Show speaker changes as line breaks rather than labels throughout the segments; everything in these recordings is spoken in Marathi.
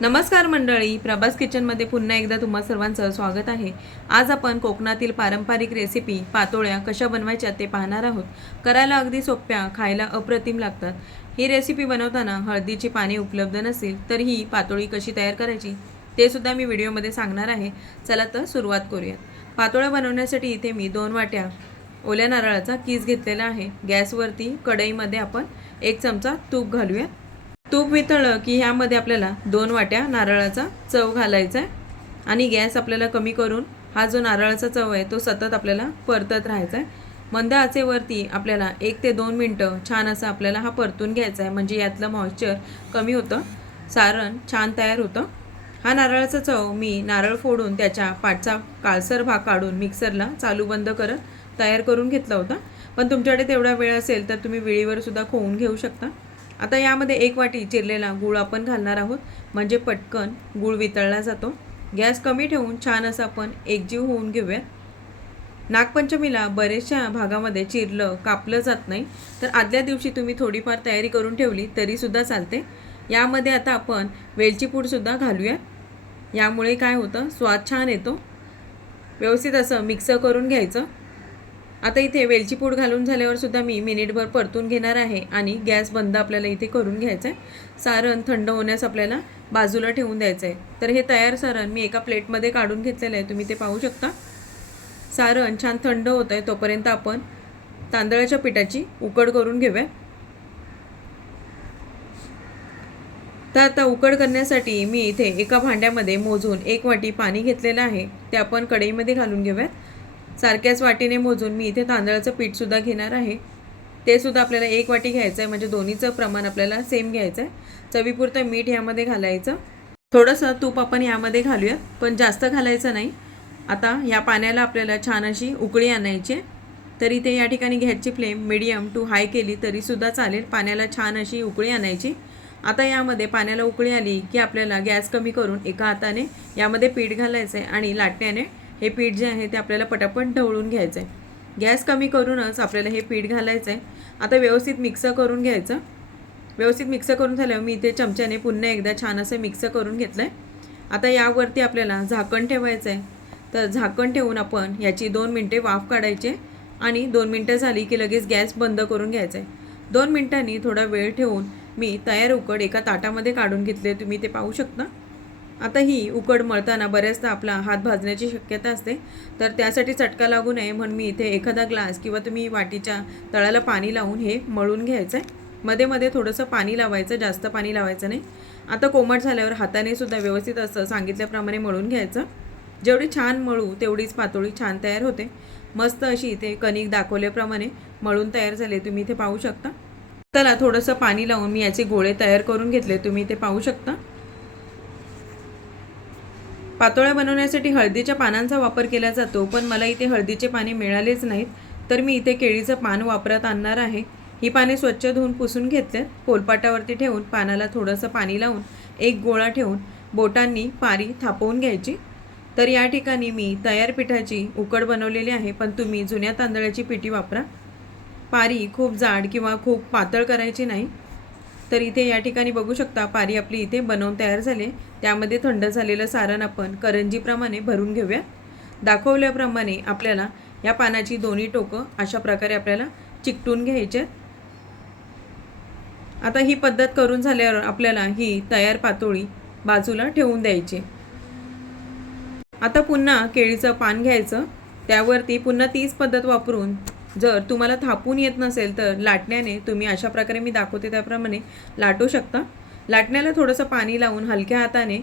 नमस्कार मंडळी प्रभास किचनमध्ये पुन्हा एकदा तुम्हा सर्वांचं स्वागत आहे. आज आपण कोकणातील पारंपरिक रेसिपी पातोळ्या कशा बनवायच्या ते पाहणार आहोत. करायला अगदी सोप्या खायला अप्रतिम लागतात. ही रेसिपी बनवताना हळदीची पाने उपलब्ध नसेल तर ही पातोळी कशी तयार करायची ते सुद्धा मी व्हिडिओमध्ये सांगणार आहे. चला तर सुरुवात करूयात. पातोळ्या बनवण्यासाठी इथे मी दोन वाट्या ओल्या नारळाचा कीस घेतलेला आहे. गॅसवरती कढईमध्ये आपण एक चमचा तूप घालूया तूप वितळलं की ह्यामध्ये आपल्याला दोन वाट्या नारळाचा चव घालायचा आहे. आणि गॅस आपल्याला कमी करून हा जो नारळाचा चव आहे तो सतत आपल्याला परतत राहायचा आहे. मंद आचेवरती आपल्याला एक ते दोन मिनटं छान असं आपल्याला हा परतून घ्यायचा आहे. म्हणजे यातलं मॉइश्चर कमी होतं सारण छान तयार होतं. हा नारळाचा चव मी नारळ फोडून त्याच्या पाठचा काळसर भाग काढून मिक्सरला चालू बंद करत तयार करून घेतला होता. पण तुमच्याकडे तेवढा वेळ असेल तर तुम्ही विळीवर सुद्धा खोवून घेऊ शकता. आता यामध्ये एक वाटी चिरलेला गूळ आपण घालणार आहोत. म्हणजे पटकन गूळ वितळला जातो. गॅस कमी ठेवून छान असं आपण एकजीव होऊन घेऊया. नागपंचमीला बरेचशा भागामध्ये चिरलं कापलं जात नाही. तर आदल्या दिवशी तुम्ही थोडीफार तयारी करून ठेवली तरीसुद्धा चालते. यामध्ये आता आपण वेलची पूडसुद्धा घालूया. यामुळे काय होतं? स्वाद छान येतो. व्यवस्थित असं मिक्स करून घ्यायचं. आता इथे वेलची पूड घालून झाल्यावर सुद्धा मी मिनिटभर परतून घेणार आहे आणि गॅस बंद आपल्याला इथे करून घ्यायचं आहे सारण थंड होण्यास आपल्याला बाजूला ठेवून द्यायचं आहे तर हे तयार सारण मी एका प्लेटमध्ये काढून घेतलेलं आहे. तुम्ही ते पाहू शकता. सारण छान थंड होतं आहे तोपर्यंत आपण तांदळाच्या पिठाची उकड करून घेऊया. तर आता उकड करण्यासाठी मी इथे एका भांड्यामध्ये मोजून एक वाटी पाणी घेतलेलं आहे. ते आपण कढईमध्ये घालून घेऊयात. सारख्याच वाटीने मोजून मी इथे तांदळाचं पीठसुद्धा घेणार आहे. ते सुद्धा आपल्याला एक वाटी घ्यायचं आहे म्हणजे दोन्हीचं प्रमाण आपल्याला सेम घ्यायचं आहे. चवीपुरतं मीठ यामध्ये घालायचं. थोडंसं तूप आपण यामध्ये घालूया पण जास्त घालायचं नाही. आता या पाण्याला आपल्याला छान अशी उकळी आणायची आहे. तर इथे या ठिकाणी घ्यायची फ्लेम मिडियम टू हाय केली तरीसुद्धा चालेल. पाण्याला छान अशी उकळी आणायची. आता यामध्ये पाण्याला उकळी आली की आपल्याला गॅस कमी करून एका हाताने यामध्ये पीठ घालायचं आहे आणि लाटण्याने हे पीठ जे आहे ते आपल्याला पटापट ढवळून घ्यायचं आहे गॅस कमी करूनच आपल्याला हे पीठ घालायचं आहे आता व्यवस्थित मिक्स करून घ्यायचं. व्यवस्थित मिक्स करून झाल्यावर मी इथे चमच्याने पुन्हा एकदा छान असं मिक्स करून घेतलं आहे आता यावरती आपल्याला झाकण ठेवायचं आहे तर झाकण ठेवून आपण याची दोन मिनटे वाफ काढायचे आणि दोन मिनटं झाली की लगेच गॅस बंद करून घ्यायचा आहे दोन मिनटांनी थोडा वेळ ठेवून मी तयार उकड एका ताटामध्ये काढून घेतले. तुम्ही ते पाहू शकता. आता ही उकड मळताना बऱ्याचदा आपला हात भाजण्याची शक्यता असते. तर त्यासाठी चटका लागू नये म्हणून मी इथे एखादा ग्लास किंवा तुम्ही वाटीच्या तळाला पाणी लावून हे मळून घ्यायचं आहे मध्ये मध्ये थोडंसं पाणी लावायचं जास्त पाणी लावायचं नाही. आता कोमट झाल्यावर हाताने सुद्धा व्यवस्थित असं सांगितल्याप्रमाणे मळून घ्यायचं. जेवढी छान मळू तेवढीच पातोळी छान तयार होते. मस्त अशी इथे कणिक दाखवल्याप्रमाणे मळून तयार झाले तुम्ही इथे पाहू शकता. त्याला थोडंसं पाणी लावून मी याचे गोळे तयार करून घेतले तुम्ही इथे पाहू शकता. पातोळ्या बनवण्यासाठी हळदीच्या पानांचा वापर केला जातो पण मला इथे हळदीचे पाने मिळालेच नाहीत तर मी इथे केळीचं पान वापरात आणणार आहे. ही पाने स्वच्छ धुवून पुसून घेतल्यात पोलपाटावरती ठेवून पानाला थोडंसं पाणी लावून एक गोळा ठेवून बोटांनी पारी थापवून घ्यायची. तर या ठिकाणी मी तयार पिठाची उकड बनवलेली आहे पण तुम्ही जुन्या तांदळाची पिठी वापरा. पारी खूप जाड किंवा खूप पातळ करायची नाही. तर इथे या ठिकाणी बघू शकता पारी आपली इथे बनवून तयार झाले त्यामध्ये थंड झालेलं सारण आपण करंजीप्रमाणे भरून घेऊया. दाखवल्याप्रमाणे आपल्याला या पानाची दोन्ही टोकं अशा प्रकारे आपल्याला चिकटून घ्यायचे आता ही पद्धत करून झाल्यावर आपल्याला ही तयार पातोळी बाजूला ठेवून द्यायची आता पुन्हा केळीचं पान घ्यायचं. त्यावरती पुन्हा तीच पद्धत वापरून जर तुम्हाला थापून येत नसेल तर लाटण्याने तुम्ही अशा प्रकारे मी दाखवते त्याप्रमाणे लाटू शकता. लाटण्याला थोडंसं पाणी लावून हलक्या हाताने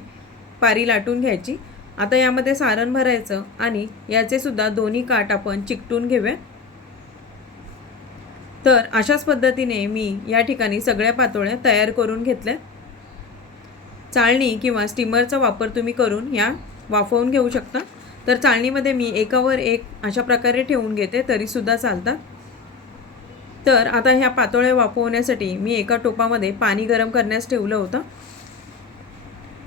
पारी लाटून घ्यायची. आता यामध्ये सारण भरायचं आणि याचे सुद्धा दोन्ही काठ आपण चिकटून घेऊया. तर अशाच पद्धतीने मी या ठिकाणी सगळ्या पातोळ्या तयार करून घेतल्या. चाळणी किंवा स्टीमरचा वापर तुम्ही करून या वाफवून घेऊ शकता. तर चाळणीमध्ये मी एकावर एक अशा प्रकारे ठेवून घेते तरीसुद्धा चालतात. तर आता ह्या पातोळ्या वाफवण्यासाठी मी एका टोपामध्ये पाणी गरम करण्यास ठेवलं होतं.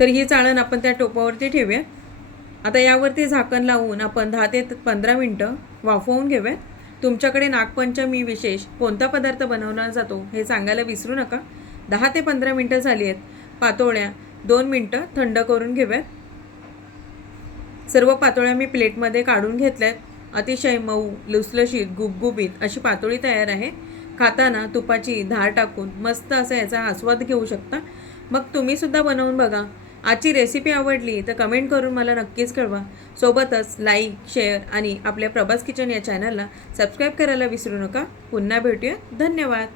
तर ही चाळण आपण त्या टोपावरती ठेवूया. आता यावरती झाकण लावून आपण दहा ते पंधरा मिनटं वाफवून घेऊया तुमच्याकडे नागपंचमी विशेष कोणता पदार्थ बनवला जातो हे सांगायला विसरू नका. दहा ते पंधरा मिनटं झाली आहेत. पातोळ्या दोन मिनटं थंड करून घेऊयात. सर्व पातोळ्या मी प्लेटमध्ये काढून घेतल्यात. अतिशय मऊ लुसलुशीत गुबगुबीत अशी पातोळी तयार आहे. खाताना तुपाची धार टाकून मस्त असा याचा आस्वाद घेऊ शकता. मग तुम्हीसुद्धा बनवून बघा. आजची रेसिपी आवडली तर कमेंट करून मला नक्कीच कळवा. सोबतच लाईक शेअर आणि आपल्या प्रभास किचन या चॅनलला सबस्क्राईब करायला विसरू नका. पुन्हा भेटूया. धन्यवाद.